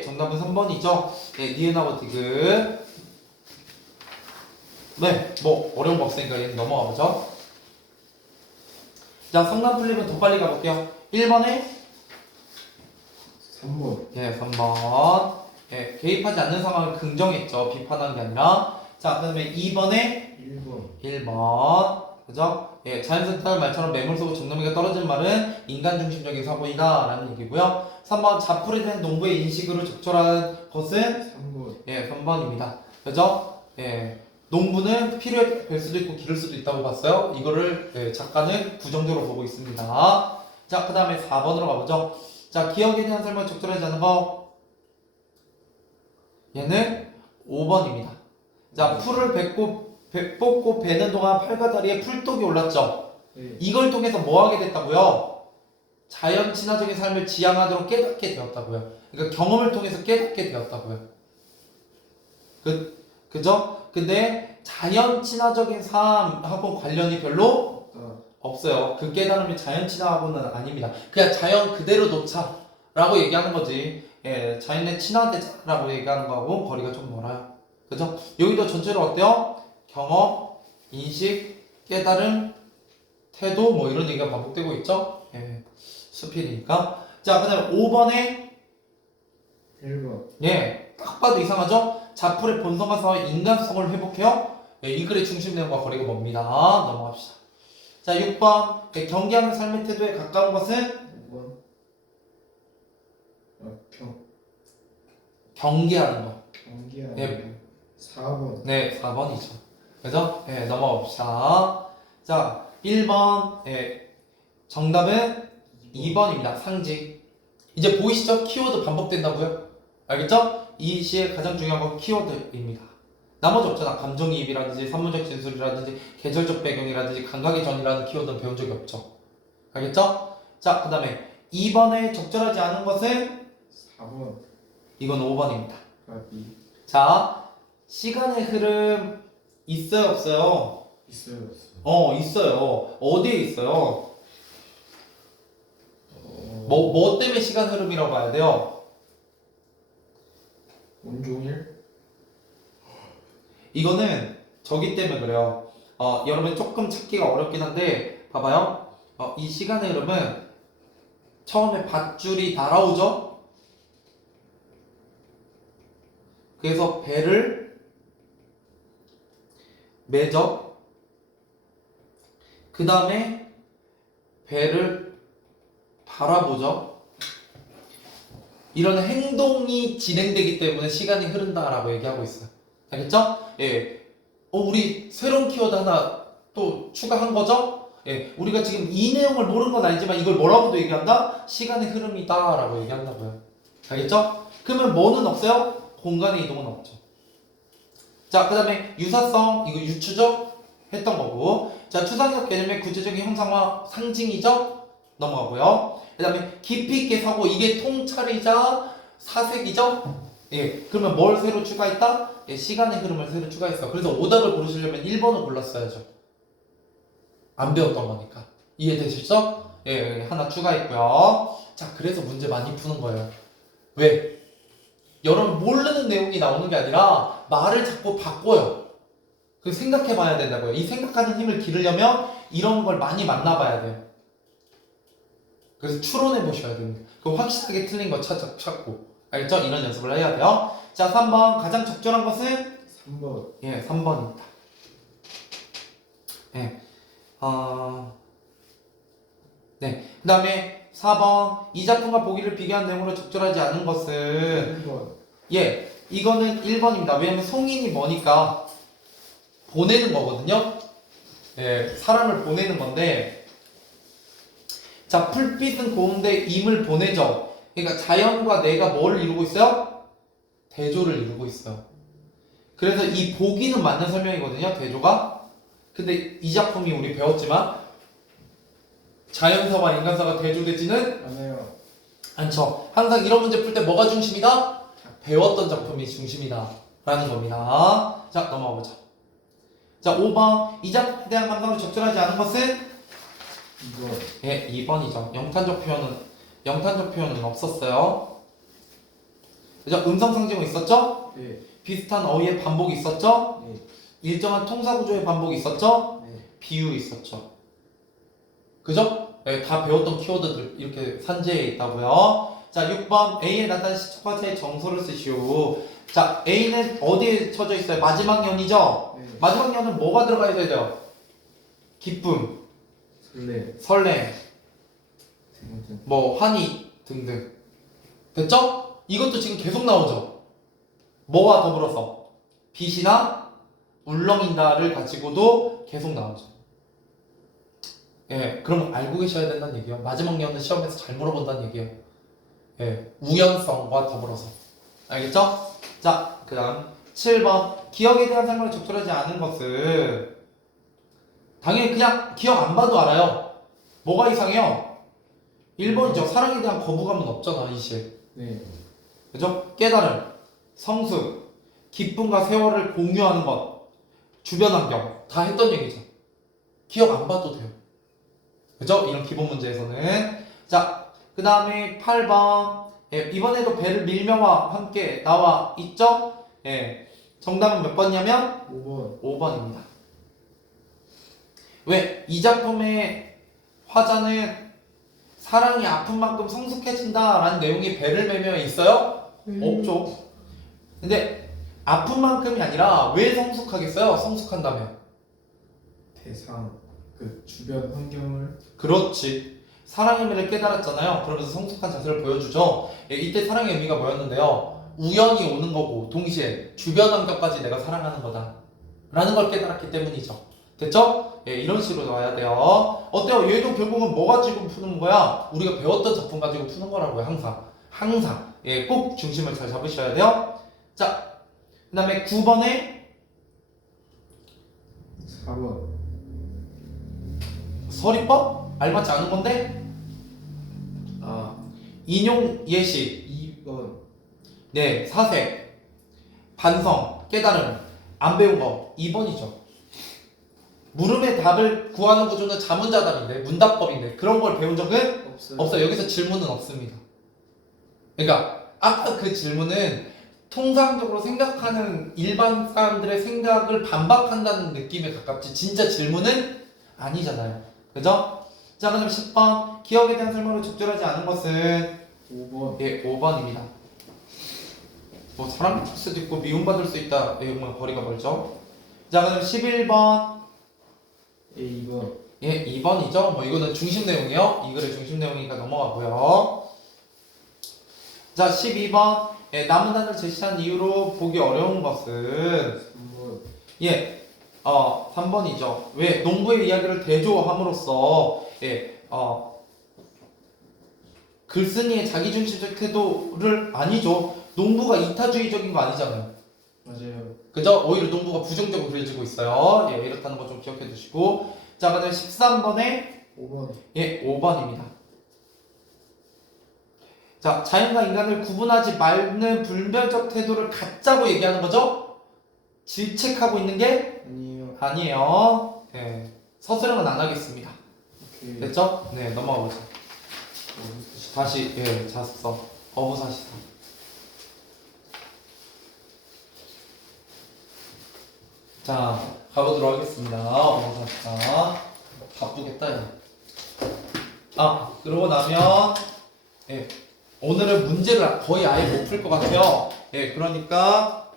정답은 3번이죠. 니은하고 디귿. 뭐 어려운 거 없으니까 얘는 넘어가 보죠. 자, 성남 풀리면 더 빨리 가볼게요. 1번에 3번. 3번. 개입하지 않는 상황을 긍정했죠. 비판하는 게 아니라. 자, 그 다음에 2번에 1번. 그죠? 자연스럽다는 말처럼 매몰 속 정남이가 떨어진 말은 인간 중심적인 사고이다 라는 얘기고요. 3번 자풀에 대한 농부의 인식으로 적절한 것은 3번. 3번입니다. 그죠? 농부는 필요에 뵐 수도 있고 기를 수도 있다고 봤어요. 이거를 작가는 부정적으로 보고 있습니다. 자, 그 다음에 4번으로 가보죠. 자, 기억에 대한 설명이 적절하지 않은 거, 얘는 5번입니다. 자, 풀을 뽑고 베는 동안 팔과 다리에 풀독이 올랐죠. 이걸 통해서 뭐 하게 됐다고요? 자연 친화적인 삶을 지향하도록 깨닫게 되었다고요. 그러니까 경험을 통해서 깨닫게 되었다고요. 그죠? 근데 자연 친화적인 삶하고 관련이 별로 없어요. 그 깨달음이 자연 친화하고는 아닙니다. 그냥 자연 그대로 놓자라고 얘기하는 거지. 자연에 친화되자라고 얘기하는 거하고 거리가 좀 멀어요. 그죠? 여기도 전체로 어때요? 경험, 인식, 깨달음, 태도 뭐 이런 얘기가 반복되고 있죠? 수필이니까. 자, 그 다음에 5번에 1번. 딱 봐도 이상하죠? 자풀의 본성과 사회 인간성을 회복해요. 이 글의 중심 내용과 거리가 멉니다. 넘어갑시다. 자, 6번. 경계하는 삶의 태도에 가까운 것은 5번. 경계하는 거. 경계하는 4번. 4번이죠. 그죠? 넘어가 봅시다. 자, 1번. 정답은 2번입니다. 상징. 이제 보이시죠? 키워드 반복된다고요? 알겠죠? 이 시의 가장 중요한 건 키워드입니다. 나머지 없잖아. 감정이입이라든지 산문적 진술이라든지 계절적 배경이라든지 감각의 전이라는 키워드는 배운 적이 없죠. 알겠죠? 자, 그 다음에 2번에 적절하지 않은 것은 4번. 이건 5번입니다. 까비. 자, 시간의 흐름 있어요, 없어요? 있어요. 있어요. 어디에 있어요? 뭐 때문에 시간 흐름이라고 봐야 돼요? 온종일? 이거는 저기 때문에 그래요. 여러분 조금 찾기가 어렵긴 한데 봐봐요. 이 시간의 흐름은 처음에 밧줄이 날아오죠. 그래서 배를 매죠. 그 다음에 배를 바라보죠. 이런 행동이 진행되기 때문에 시간이 흐른다라고 얘기하고 있어요. 알겠죠? 우리 새로운 키워드 하나 또 추가한 거죠? 우리가 지금 이 내용을 모르는 건 아니지만 이걸 뭐라고도 얘기한다? 시간의 흐름이다라고 얘기한다고요. 알겠죠? 그러면 뭐는 없어요? 공간의 이동은 없죠. 자, 그 다음에 유사성, 이거 유추죠? 했던 거고. 자, 추상적 개념의 구체적인 형상화 상징이죠? 넘어가고요. 그 다음에 깊이 있게 사고, 이게 통찰이자 사색이죠? 예, 그러면 뭘 새로 추가했다? 예, 시간의 흐름을 새로 추가했어. 그래서 오답을 고르시려면 1번을 골랐어야죠. 안 배웠던 거니까. 이해되시죠? 예, 하나 추가했고요. 자, 그래서 문제 많이 푸는 거예요. 왜? 여러분 모르는 내용이 나오는 게 아니라 말을 자꾸 바꿔요. 그 생각해 봐야 된다고요. 이 생각하는 힘을 기르려면 이런 걸 많이 만나봐야 돼요. 그래서 추론해 보셔야 됩니다. 그 확실하게 틀린 거 찾고. 알죠? 이런 연습을 해야 돼요. 자, 3번. 가장 적절한 것은? 3번. 예, 3번입니다. 예. 네. 그 다음에 4번. 이 작품과 보기를 비교한 내용으로 적절하지 않은 것은? 1번. 예, 이거는 1번입니다. 왜냐면 성인이 뭐니까 보내는 거거든요. 예, 사람을 보내는 건데, 자, 풀빛은 고운데 임을 보내죠. 그러니까 자연과 내가 뭐를 이루고 있어요? 대조를 이루고 있어요. 그래서 이 보기는 맞는 설명이거든요, 대조가. 근데 이 작품이 우리 배웠지만 자연사와 인간사가 대조되지는 안 해요. 않죠. 항상 이런 문제 풀 때 뭐가 중심이다? 배웠던 작품이 중심이다 라는 겁니다. 자, 넘어가 보자. 자, 5번. 이 작품에 대한 감상으로 적절하지 않은 것은? 2번. 예, 2번이죠. 영탄적 표현은 없었어요. 그죠? 음성 상징어 있었죠? 네. 비슷한 어휘의 반복이 있었죠? 네. 일정한 통사 구조의 반복이 있었죠? 네. 비유 있었죠. 그죠? 네, 다 배웠던 키워드들 이렇게 산재에 있다고요. 자, 6번. A에 나타난 시초가사의 정소를 쓰시오. 자, A는 어디에 쳐져 있어요? 마지막 년이죠? 네. 마지막 년은 뭐가 들어가야 되죠? 기쁨, 설레. 설렘, 등등. 뭐 환희 등등. 됐죠? 이것도 지금 계속 나오죠. 뭐와 더불어서 빛이나 울렁인다를 가지고도 계속 나오죠. 예, 그럼 알고 계셔야 된다는 얘기예요. 마지막 년은 시험에서 잘 물어본다는 얘기예요. 예, 우연성과 더불어서. 알겠죠? 자, 그 다음 7번. 기억에 대한 설명을 적절하지 않은 것은? 당연히 그냥 기억 안 봐도 알아요. 뭐가 이상해요? 1번이죠. 사랑에 대한 거부감은 없잖아, 이실. 네. 그죠? 깨달음, 성숙, 기쁨과 세월을 공유하는 것, 주변 환경 다 했던 얘기죠. 기억 안 봐도 돼요. 그죠? 이런 기본 문제에서는. 자, 그 다음에 8번. 예, 이번에도 배를 밀며와 함께 나와 있죠? 예, 정답은 몇 번이냐면 5번. 5번입니다. 왜? 이 작품의 화자는 사랑이 아픈 만큼 성숙해진다 라는 내용이 배를 매며 있어요? 없죠. 근데 아픈 만큼이 아니라 왜 성숙하겠어요? 성숙한다면. 대상. 그 주변 환경을. 그렇지. 사랑의 의미를 깨달았잖아요. 그러면서 성숙한 자세를 보여주죠. 예, 이때 사랑의 의미가 뭐였는데요? 우연히 오는 거고 동시에 주변 환경까지 내가 사랑하는 거다 라는 걸 깨달았기 때문이죠. 됐죠? 예, 이런 식으로 나와야 돼요. 어때요? 얘도 결국은 뭐 가지고 푸는 거야? 우리가 배웠던 작품 가지고 푸는 거라고요. 항상 예, 꼭 중심을 잘 잡으셔야 돼요. 자, 그 다음에 9번에 4번. 서리법? 알맞지 않은 건데? 아. 인용 예시 2번. 네, 사색, 반성, 깨달음, 안 배운 거 2번이죠. 물음의 답을 구하는 구조는 자문자답인데, 문답법인데 그런 걸 배운 적은 없어요. 없어요. 여기서 질문은 없습니다. 그러니까 아까 그 질문은 통상적으로 생각하는 일반 사람들의 생각을 반박한다는 느낌에 가깝지 진짜 질문은 아니잖아요. 그죠? 자, 그럼 10번. 기억에 대한 설명을 적절하지 않은 것은? 5번. 예, 5번입니다. 뭐 사람 줄 수도 있고 미움받을 수 있다. 내용은 거리가 멀죠. 자, 그럼 11번. 예, 2번. 예, 2번이죠. 뭐 이거는 중심 내용이요. 이 글의 중심 내용이니까 넘어가고요. 자, 12번. 예, 남은 단을 제시한 이유로 보기 어려운 것은? 3번. 예, 3번이죠. 왜? 농부의 이야기를 대조함으로써 글쓴이의 자기중심적 태도를 아니죠. 농부가 이타주의적인 거 아니잖아요. 맞아요. 그죠? 오히려 농부가 부정적으로 그려지고 있어요. 예, 이렇다는 거 좀 기억해 두시고. 자, 그다음 13번에 5번. 예, 5번입니다. 자, 자연과 인간을 구분하지 말는 불멸적 태도를 갖자고 얘기하는 거죠? 질책하고 있는 게 아니에요. 아니에요. 네. 서술형은 안 하겠습니다. 오케이. 됐죠? 네, 넘어가 보자. 다시, 예, 자습서. 어부사시사. 자, 가보도록 하겠습니다. 어부사시사. 바쁘겠다, 야. 아, 그러고 나면, 예, 오늘은 문제를 거의 아예 못 풀 것 같아요. 예, 그러니까,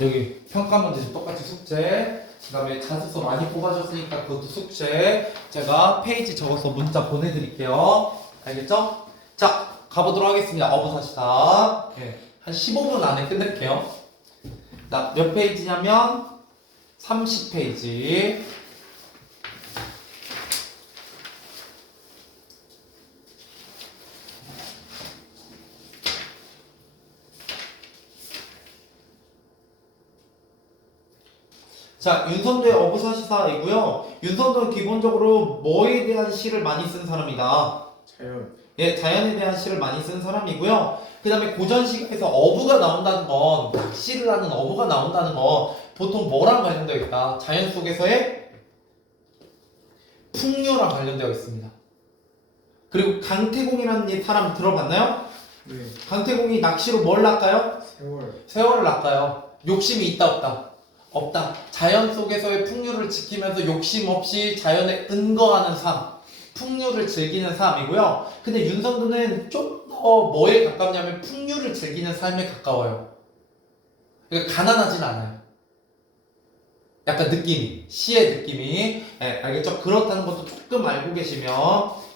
여기 평가 문제 똑같이 숙제, 그 다음에 자습서 많이 뽑아줬으니까 그것도 숙제, 제가 페이지 적어서 문자 보내드릴게요. 알겠죠? 자, 가보도록 하겠습니다. 어부사시다. 예, 한 15분 안에 끝낼게요. 자, 몇 페이지냐면 30페이지. 자, 윤선도의 어부사시사이고요. 윤선도는 기본적으로 뭐에 대한 시를 많이 쓴 사람이다. 자연. 예, 자연에 대한 시를 많이 쓴 사람이고요. 그 다음에 고전시가에서 어부가 나온다는 건, 낚시를 하는 어부가 나온다는 건 보통 뭐랑 관련되어 있다? 자연 속에서의 풍요랑 관련되어 있습니다. 그리고 강태공이라는 사람 들어봤나요? 네. 강태공이 낚시로 뭘 낚아요? 세월. 세월을 낚아요. 욕심이 있다 없다? 없다. 자연 속에서의 풍요를 지키면서 욕심 없이 자연에 은거하는 삶, 풍요를 즐기는 삶이고요. 근데 윤선도는 좀 더 뭐에 가깝냐면 풍요를 즐기는 삶에 가까워요. 그러니까 가난하진 않아요. 약간 느낌이, 시의 느낌이. 예, 알겠죠? 그렇다는 것도 조금 알고 계시면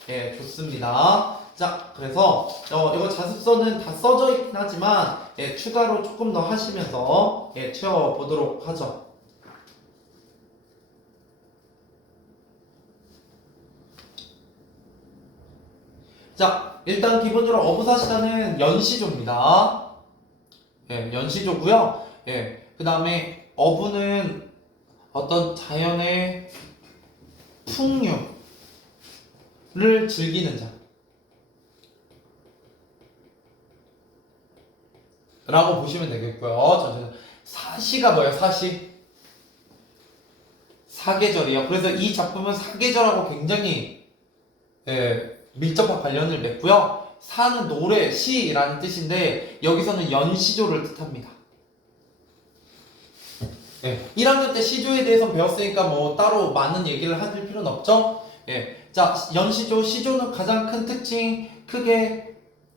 예, 좋습니다. 자, 그래서 이거 자습서는 다 써져 있긴 하지만 예, 추가로 조금 더 하시면서 예, 채워보도록 하죠. 자, 일단 기본적으로 어부사시다는 연시조입니다. 예, 연시조고요. 예, 그 다음에 어부는 어떤 자연의 풍류를 즐기는 자 라고 보시면 되겠고요. 사시가 뭐예요? 사시? 사계절이요. 그래서 이 작품은 사계절하고 굉장히 예, 밀접한 관련을 맺고요. 사는 노래, 시라는 뜻인데 여기서는 연시조를 뜻합니다. 예, 1학년 때 시조에 대해서 배웠으니까 뭐 따로 많은 얘기를 할 필요는 없죠. 예, 자, 연시조, 시조는 가장 큰 특징 크게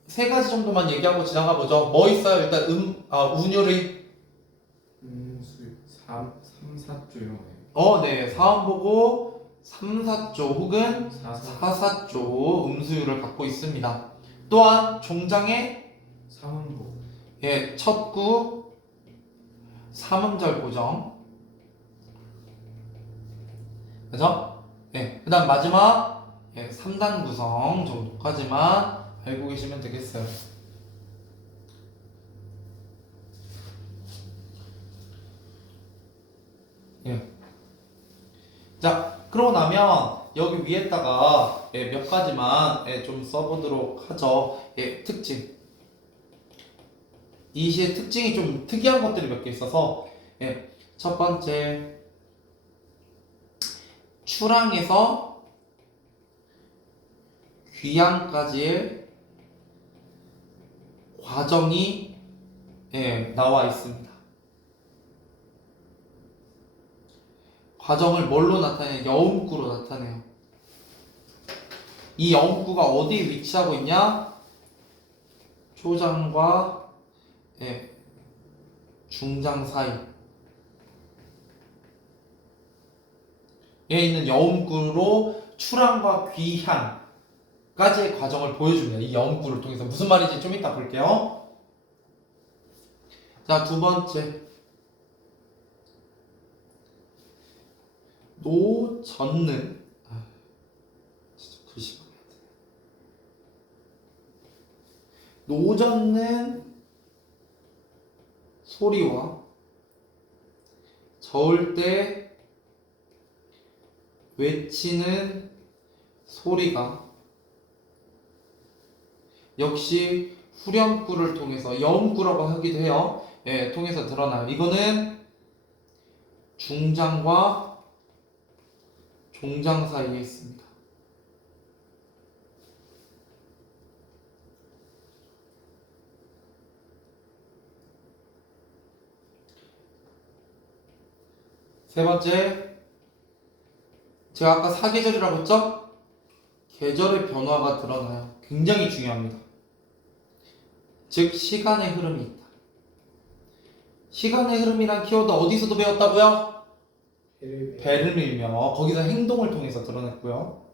세 가지 정도만 얘기하고 지나가 보죠. 뭐 있어요? 일단 운율이 네, 사음보고 3사조 혹은 4사조 음수율을 갖고 있습니다. 또한 종장의 삼음보. 예, 첫구 삼음절 고정. 그죠? 예, 그 다음 마지막 예, 3단 구성 정도까지만 알고 계시면 되겠어요. 예. 자, 그러고 나면 여기 위에다가 예, 몇 가지만 예, 좀 써보도록 하죠. 예, 특징. 이 시의 특징이 좀 특이한 것들이 몇 개 있어서 예, 첫 번째 출항에서 귀향까지의 과정이 예, 나와 있습니다. 과정을 뭘로 나타내요? 여움구로 나타내요. 이 여움구가 어디에 위치하고 있냐? 초장과 예, 중장 사이에 있는 여움구로 출항과 귀향까지의 과정을 보여줍니다. 이 여움구를 통해서 무슨 말인지 좀 이따 볼게요. 자, 두 번째 노젓는 진짜 글씨가 노젓는 소리와 저을 때 외치는 소리가 역시 후렴구를 통해서 여음구라고 하기도 해요. 예, 통해서 드러나요. 이거는 중장과 종장 사이에 있습니다. 세 번째, 제가 아까 사계절이라고 했죠? 계절의 변화가 드러나요. 굉장히 중요합니다. 즉 시간의 흐름이 있다. 시간의 흐름이란 키워드 어디서도 배웠다고요? 배를 밀며 거기서 행동을 통해서 드러냈고요.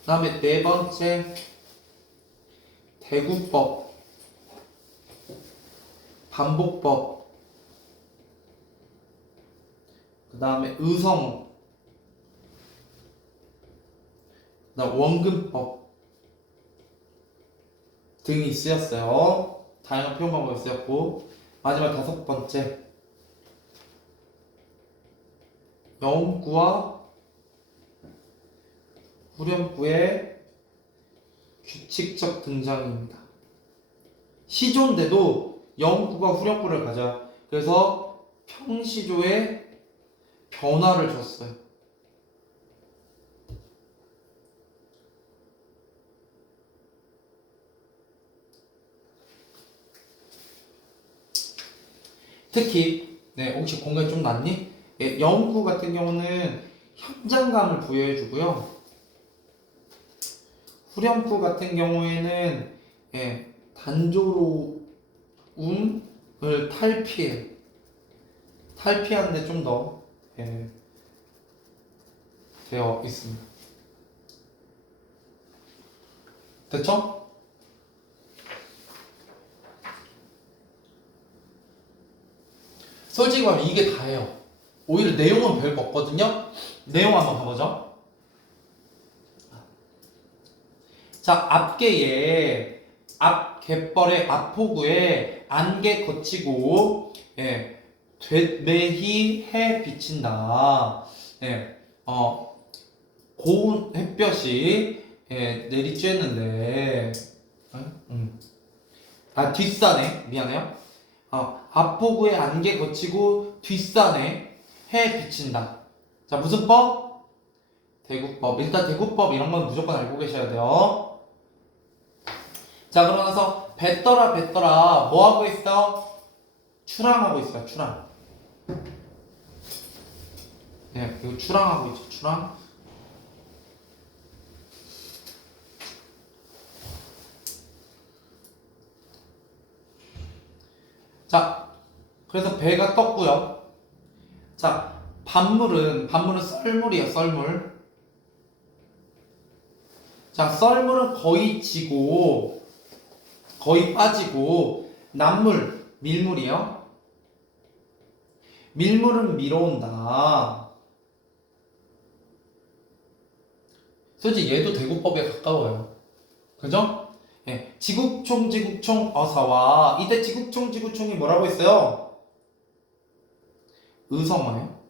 그 다음에 네 번째, 대구법, 반복법, 그 다음에 의성어, 그 다음 원근법 등이 쓰였어요. 다양한 표현 방법이 쓰였고, 마지막 다섯 번째, 여음구와 후렴구의 규칙적 등장입니다. 시조인데도 여음구가 후렴구를 가져요. 그래서 평시조에 변화를 줬어요. 특히 혹시 공간이 좀 났니? 여음구 같은 경우는 현장감을 부여해주고요. 후렴구 같은 경우에는 단조로움을 탈피하는데 좀 더 되어 있습니다. 됐죠? 솔직히 말하면 이게 다예요. 오히려 내용은 별거 없거든요. 내용 한번 가보죠. 자, 앞개에 앞갯벌의 앞포구에 안개 거치고 되매히 해 비친다. 고운 햇볕이 내리쬐는데 뒷산에 미안해요. 앞포구에 안개 거치고 뒷산에 해 비친다. 자, 무슨 법? 대구법. 일단 대구법 이런 건 무조건 알고 계셔야 돼요. 자, 그러고 나서 뱉더라 뭐 하고 있어? 출항하고 있어요. 출항. 이거 출항하고 있죠. 출항. 자, 그래서 배가 떴고요. 자, 반물은 썰물이에요. 썰물. 자, 썰물은 거의 지고 거의 빠지고 남물, 밀물이요. 밀물은 밀어온다. 솔직히 얘도 대구법에 가까워요. 그죠? 지국총 어사와. 이때 지국총이 뭐라고 했어요? 의성어예요.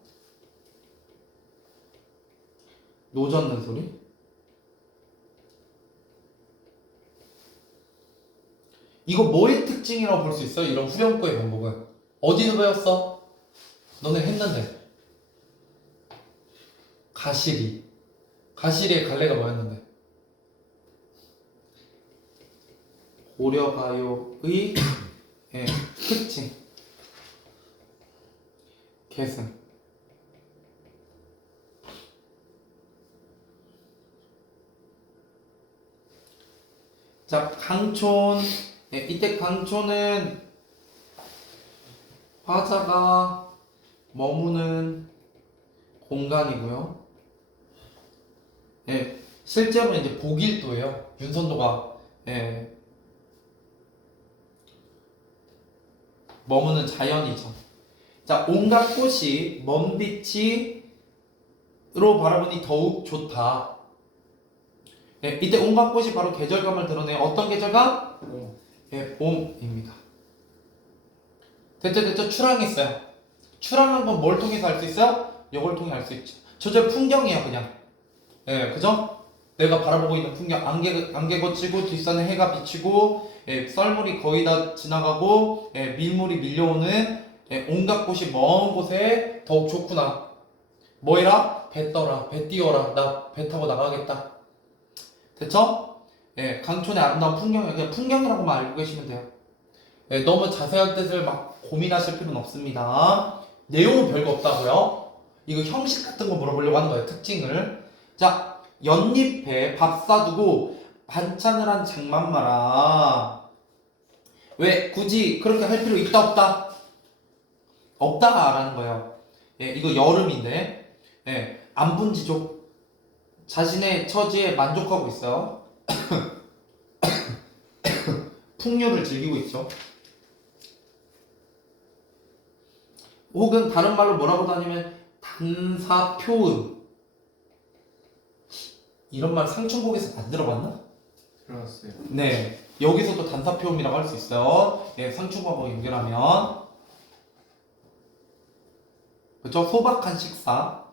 노젓는 소리. 이거 뭐의 특징이라고 볼 수 있어요? 이런 후렴구의 반복은 어디서 배웠어? 너네 했는데. 가시리의 갈래가 뭐였는데? 고려가요의 특징 계승. 자, 강촌. 이때 강촌은 화자가 머무는 공간이고요. 실제로는 이제 복일도예요. 윤선도가 머무는 자연이죠. 자, 온갖 꽃이 먼 빛으로 바라보니 더욱 좋다. 이때 온갖 꽃이 바로 계절감을 드러내요. 어떤 계절감? 봄입니다. 됐죠? 출항했어요. 출항한 건 뭘 통해서 알 수 있어요? 이걸 통해 알 수 있죠. 저절 풍경이에요, 그냥. 그죠? 내가 바라보고 있는 풍경, 안개 거치고 뒷산에 해가 비치고 예, 썰물이 거의 다 지나가고 예, 밀물이 밀려오는 예, 온갖 곳이 먼 곳에 더욱 좋구나. 뭐해라? 배 떠라, 배 띄워라, 나 배 타고 나가겠다. 됐죠? 예, 강촌의 아름다운 풍경, 그냥 풍경이라고만 알고 계시면 돼요. 예, 너무 자세한 뜻을 막 고민하실 필요는 없습니다. 내용은 별거 없다고요. 이거 형식 같은 거 물어보려고 하는 거예요. 특징을. 자, 연잎에 밥 싸두고 반찬을 한 장만마라. 왜 굳이 그렇게 할 필요 있다 없다? 없다라는 거예요. 예, 이거 여름인데 예, 안분지족 자신의 처지에 만족하고 있어요. 풍요를 즐기고 있죠. 혹은 다른 말로 뭐라고 다니면 단사표음. 이런 말 상충곡에서 안 들어봤나? 들어갔어요. 네, 여기서도 단사표음이라고 할 수 있어요. 예, 상충곡하고 연결하면 그렇죠? 소박한 식사.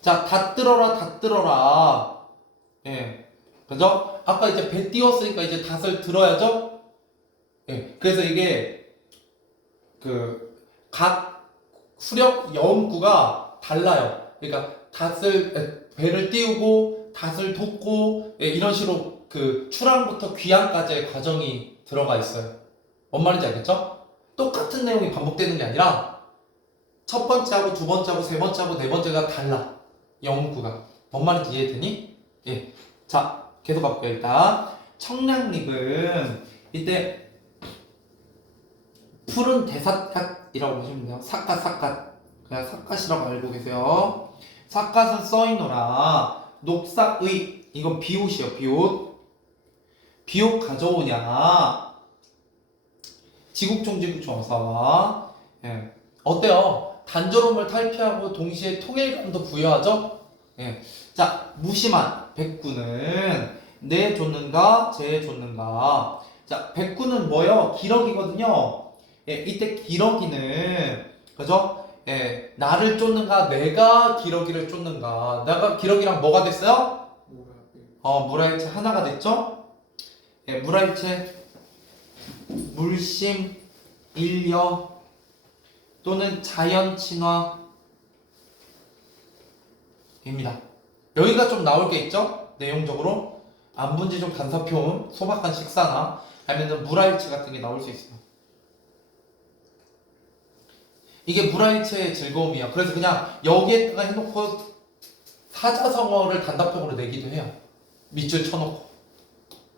자, 다 들어라, 다 들어라. 예, 그죠? 아까 이제 배 띄웠으니까 이제 닷을 들어야죠? 예, 그래서 이게 각 수력 여음구가 달라요. 그러니까 배를 띄우고 닷을 돋고 예, 이런 식으로 출항부터 귀항까지의 과정이 들어가 있어요. 뭔 말인지 알겠죠? 똑같은 내용이 반복되는 게 아니라 첫 번째하고 두 번째하고 세 번째하고 네 번째가 달라. 영구가. 뭔 말인지 이해되니? 예. 자, 계속 가볼게요. 일단 청량립은 이때 푸른 대삿갓이라고 보시면 돼요. 삿갓. 그냥 삿갓이라고 알고 계세요. 삿갓은 써이노라. 녹사의. 이건 비옷이에요. 비옷. 비옷 가져오냐. 지국종 어사와. 예. 어때요? 단조로움을 탈피하고 동시에 통일감도 부여하죠? 예. 자, 무심한 백구는 내 줬는가, 제 줬는가. 자, 백구는 뭐요? 기러기거든요. 예, 이때 기러기는, 그죠? 예, 나를 쫓는가, 내가 기러기를 쫓는가. 내가 기러기랑 뭐가 됐어요? 물화일체 하나가 됐죠? 예, 물화일체, 물심, 일여, 또는 자연 친화입니다. 여기가 좀 나올 게 있죠? 내용적으로 안분지족 단사표음, 소박한 식사나 아니면 물화일체 같은 게 나올 수 있어요. 이게 물화일체의 즐거움이야. 그래서 그냥 여기에다가 해놓고 사자성어를 단답형으로 내기도 해요. 밑줄 쳐놓고.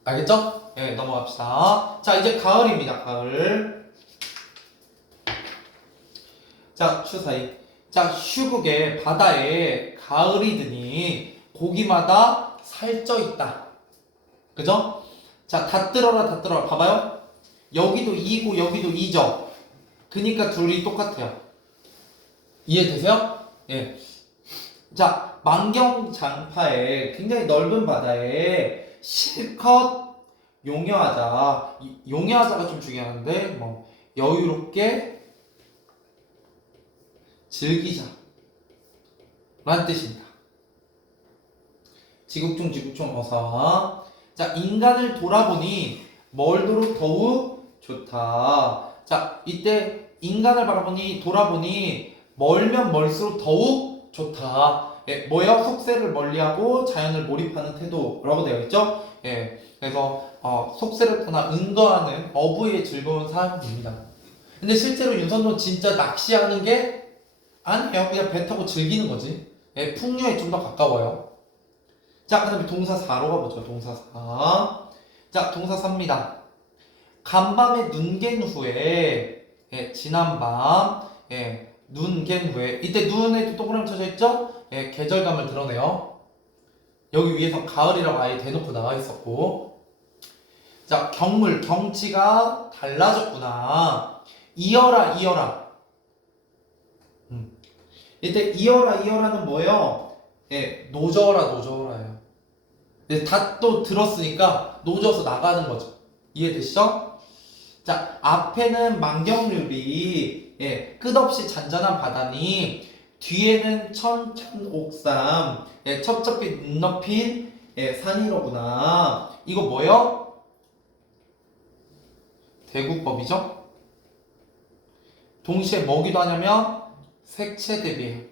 알겠죠? 예, 넘어갑시다. 자, 이제 가을입니다. 가을. 자, 추사이. 자, 휴국의 바다에 가을이 드니 고기마다 살쪄 있다. 그죠? 자, 다 들어라, 다 들어라. 봐봐요. 여기도 이고 여기도 이죠. 그니까 둘이 똑같아요. 이해되세요? 예. 자, 만경장파에 굉장히 넓은 바다에 실컷 용여하자. 용여하자가 좀 중요한데, 여유롭게 즐기자 라는 뜻입니다. 지국종 어사. 자, 인간을 돌아보니 멀도록 더욱 좋다. 자, 이때 인간을 돌아보니 멀면 멀수록 더욱 좋다. 예, 뭐요? 속세를 멀리하고 자연을 몰입하는 태도라고 되어 있죠? 예, 그래서 속세를 떠나 응거하는 어부의 즐거운 삶입니다. 근데 실제로 윤선도 진짜 낚시하는 게 아니에요. 그냥 배 타고 즐기는 거지. 예, 풍류에 좀 더 가까워요. 자, 그 다음에 동사 4로 가보죠. 동사 4. 자, 동사 4입니다. 간밤에 눈 갠 후에, 예, 지난밤, 예, 눈 갠 후에. 이때 눈에도 동그라미 쳐져 있죠? 예, 계절감을 드러내요. 여기 위에서 가을이라고 아예 대놓고 나와 있었고. 자, 경치가 달라졌구나. 이어라. 이때 이어라는 뭐예요? 예, 노져라예요. 다 또 들었으니까 노져서 나가는 거죠. 이해되시죠? 자, 앞에는 만경류비, 예, 끝없이 잔잔한 바다니 뒤에는 천천옥삼, 예, 첩첩히 눈 높인 예, 산이로구나. 이거 뭐요? 대구법이죠? 동시에 뭐기도 하냐면 색채 대비해요.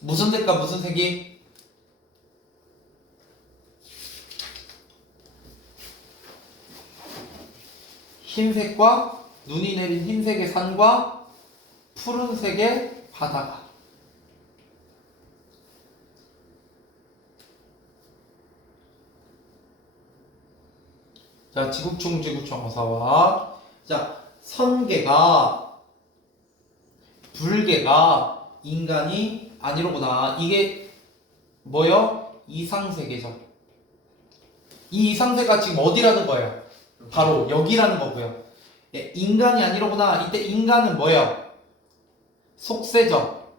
무슨 색과 무슨 색이? 흰색과 눈이 내린 흰색의 산과 푸른색의 바다가. 자, 지구촌 어서와. 자, 선계가 불계가 인간이 아니로구나. 이게 뭐요? 이상세계죠. 이 이상세가 지금 어디라는 거예요? 바로 여기라는 거고요. 예, 인간이 아니로구나. 이때 인간은 뭐예요? 속세죠.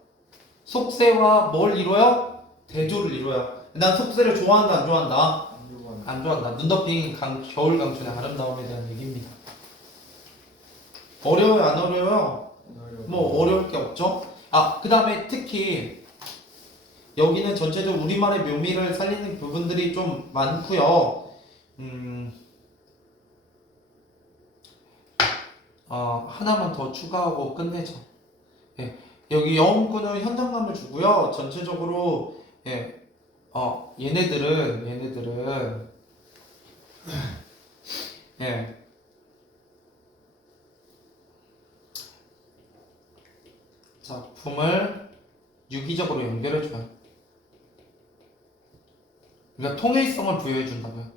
속세와 뭘 이뤄요? 대조를 이뤄요. 난 속세를 좋아한다, 안 좋아한다? 안 좋아한다. 눈 덮인 겨울 강촌의 아름다움에 대한 얘기입니다. 어려워요, 안 어려워요? 뭐 어려울 게 없죠. 아, 그 다음에 특히 여기는 전체적으로 우리말의 묘미를 살리는 부분들이 좀 많고요. 하나만 더 추가하고 끝내죠. 예, 여기 영웅꾼은 현장감을 주고요. 전체적으로 예, 얘네들은 예, 작품을 유기적으로 연결해줘요. 그러니까 통일성을 부여해준다고요.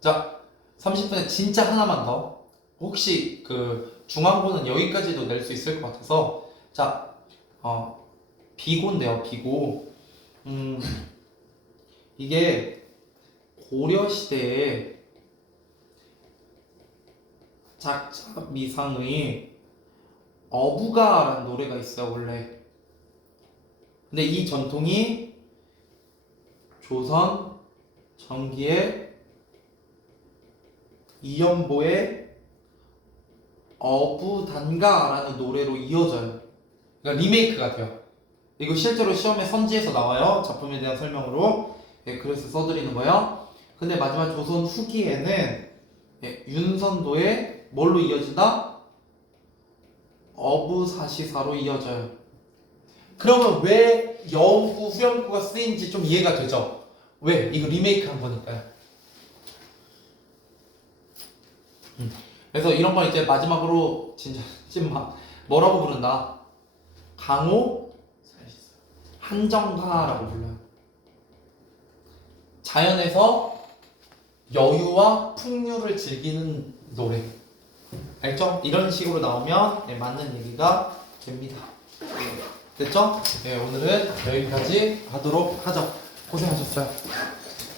자, 30분에 진짜 하나만 더. 혹시 그 중앙고는 여기까지도 낼 수 있을 것 같아서 자, 비고인데요, 비고. 이게 고려 시대에 작자 미상의 어부가라는 노래가 있어요, 원래. 근데 이 전통이 조선 전기의 이연보의 어부단가라는 노래로 이어져요. 그러니까 리메이크가 돼요. 이거 실제로 시험에 선지에서 나와요. 작품에 대한 설명으로. 예, 그래서 써드리는 거예요. 근데 마지막 조선 후기에는 예, 윤선도의 뭘로 이어진다? 어부사시사로 이어져요. 그러면 왜 여우구, 후렴구가 쓰인지 좀 이해가 되죠? 왜? 이거 리메이크 한 거니까요. 그래서 이런 건 이제 마지막으로 진짜 찐막 뭐라고 부른다? 강호 한정가라고 불러요. 자연에서 여유와 풍류를 즐기는 노래. 알죠? 이런 식으로 나오면 네, 맞는 얘기가 됩니다. 됐죠? 네, 오늘은 여기까지 하도록 하죠. 고생하셨어요.